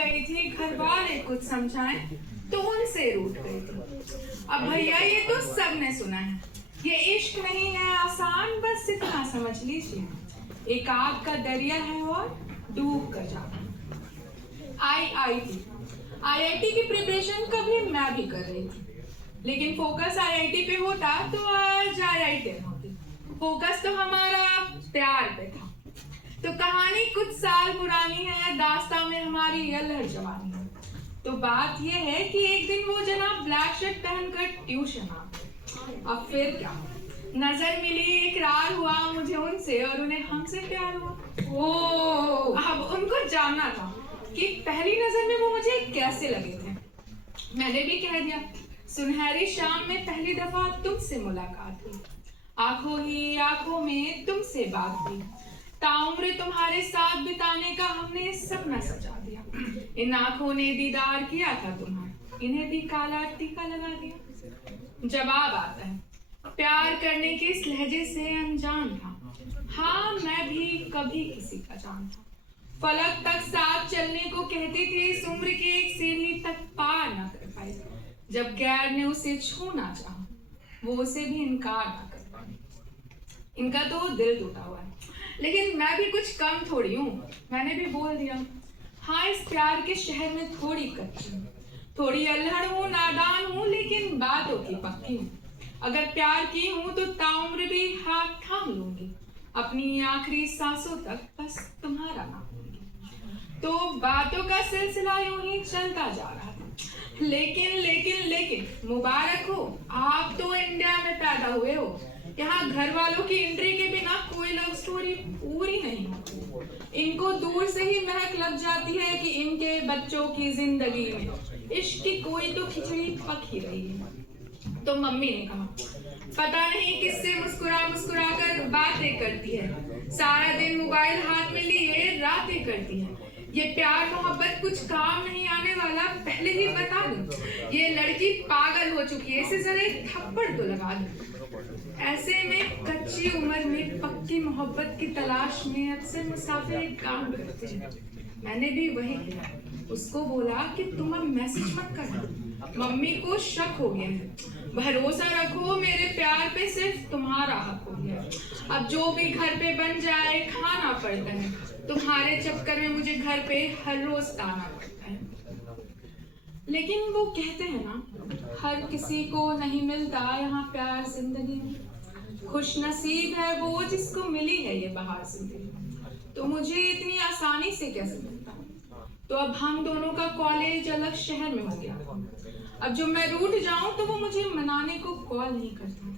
गई थी, घर वाले कुछ समझाएं तो उनसे रूठ गई थी। अब भैया ये तो सबने सुना है, ये इश्क नहीं है आसान, बस इतना समझ लीजिए, एक आग का दरिया है और डूब कर जाना। आईआईटी की प्रिपरेशन कभी मैं भी कर रही थी, लेकिन फोकस आईआईटी पे होता तो आज आईआईटी होती। फोकस तो हमारा प्यार पे था। तो कहानी कुछ साल पुरानी है, दास्तां में हमारी अल्हड़ जवानी है। तो बात यह है कि एक दिन वो जनाब ब्लैक शर्ट पहनकर ट्यूशन आ गए। अब फिर क्या, नजर मिली, इकरार हुआ मुझे उनसे और उन्हें हमसे प्यार हुआ। अब उनको जानना था कि पहली नजर में वो मुझे कैसे लगे थे। मैंने भी कह दिया, सुनहरी शाम में पहली दफा तुमसे मुलाकात हुई, आंखों ही आंखों में तुमसे बात हुई, ताउम्र तुम्हारे साथ बिताने का हमने सपना सजा दिया। इन आंखों ने दीदार किया था तुम्हारा, इन्हें भी काला टीका लगा दिया। जवाब आता है, प्यार करने के इस लहजे से अनजान था। हाँ, मैं भी कभी किसी का जान था। फलक तक साथ चलने को कहती थी, इस उम्र की एक सीढ़ी तक पार ना कर पाई। जब गैर ने उसे छूना चाहा, वो उसे भी इनकार ना कर पाई। इनका तो दिल टूटा हुआ है, लेकिन मैं भी कुछ कम थोड़ी हूँ। मैंने भी बोल दिया, हाँ, इस प्यार के शहर में थोड़ी कच्ची हूँ, थोड़ी अल्हड़ हूँ, नादान हूँ, लेकिन बातों की पक्की हूँ। अगर प्यार की हूँ तो ताउम्र भी हाथ थाम लूंगी, अपनी आखिरी सांसों तक बस तुम्हारा नाम लूंगी। तो बातों का सिलसिला यूं ही चलता जा रहा था। लेकिन मुबारक हो, आप तो इंडिया में पैदा हुए हो। यहाँ घर वालों की एंट्री के बिना कोई लव स्टोरी पूरी नहीं होती। इनको दूर से ही महक लग जाती है कि इनके बच्चों की जिंदगी में इश्क की कोई तो खिचड़ी पक ही रही है। तो मम्मी ने कहा, पता नहीं किससे मुस्कुरा मुस्कुरा कर बातें करती है, सारा दिन मोबाइल हाथ में लिए रातें करती है। ये प्यार मोहब्बत कुछ काम नहीं आने वाला, पहले ही बता दूं। ये लड़की पागल हो चुकी है, इसे जरा एक थप्पड़ तो लगा दूं। ऐसे में कच्ची उम्र में पक्की मोहब्बत की तलाश में अक्सर मुसाफिर एक काम करते हैं। मैंने भी वही किया। उसको बोला कि तुम अब मैसेज मत करना, मम्मी को शक हो गया है, भरोसा रखो मेरे प्यार पे, सिर्फ तुम्हारा हक हो गया। अब जो भी घर पे बन जाए खाना पड़ता है, तुम्हारे चक्कर में मुझे घर पे हर रोज ताना पड़ता है। लेकिन वो कहते हैं ना, हर किसी को नहीं मिलता यहाँ प्यार जिंदगी में, खुश नसीब है वो जिसको मिली है ये बहार जिंदगी। तो मुझे इतनी आसानी से कैसे मिलता? तो अब हम दोनों का कॉलेज अलग शहर में हो गया। अब जो मैं रूठ जाऊं तो वो मुझे मनाने को कॉल नहीं करता,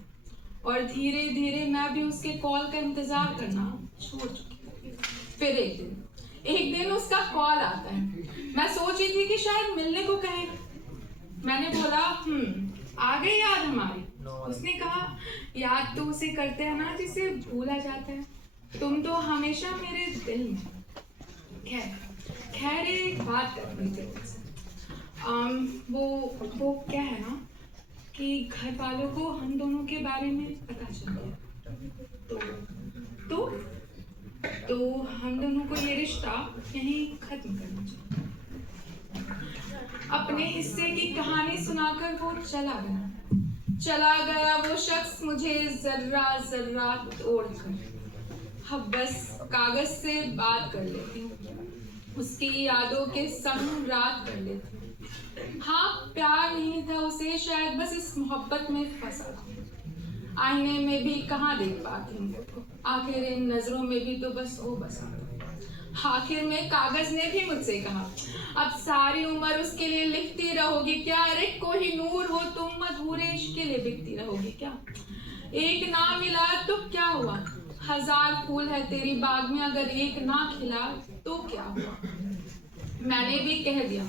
और धीरे धीरे मैं भी उसके कॉल का इंतजार करना छोड़ चुकी। फिर एक दिन उसका कॉल आता है। मैं सोची थी कि शायद मिलने को कहेगा। मैंने बोला, आ गई याद हमारी। उसने कहा, याद तो उसे करते हैं ना जिसे भूला जाता है, तुम तो हमेशा मेरे दिल में। खैर एक बात करनी थी। वो क्या है ना कि घर वालों को हम दोनों के बारे में पता चल गया, तो हम दोनों को ये रिश्ता यहीं खत्म करना चाहिए। अपने हिस्से की कहानी सुनाकर वो चला गया वो शख्स मुझे जर्रा जर्रा तोड़कर। अब बस कागज से बात कर लेती हूँ, उसकी यादों के संग रात कर लेती हूँ। हाँ, प्यार नहीं था उसे, शायद बस इस मोहब्बत में फंसा था। आईने में भी कहाँ देख पाती हूँ, आखिर इन नजरों में भी तो बस वो बसा। आखिर में कागज ने भी मुझसे कहा, अब सारी उम्र उसके लिए लिखती रहोगी क्या? अरे कोई नूर हो तुम, अधूरे इश्क के लिए बिकती रहोगी क्या? एक ना मिला तो क्या हुआ, हजार फूल है तेरी बाग में, अगर एक ना खिला तो क्या हुआ? मैंने भी कह दिया,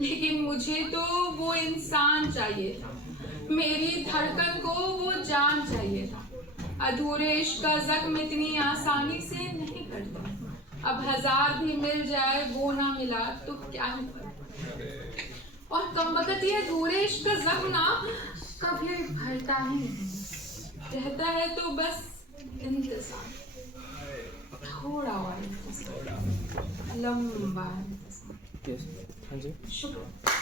लेकिन मुझे तो वो इंसान चाहिए था, मेरी धड़कन को वो जान चाहिए था। अधूरे इश्क का जख्म इतनी आसानी से नहीं करता, अब हजार भी मिल जाए वो ना मिला तो क्या ही फर्क। और कमबख्त ये अधूरे इश्क का जख्म ना कभी भरता ही नहीं, रहता है तो बस इंतजार, थोड़ा और इंतजार, लंबा इंतजार। हाँ जी। शुक्र।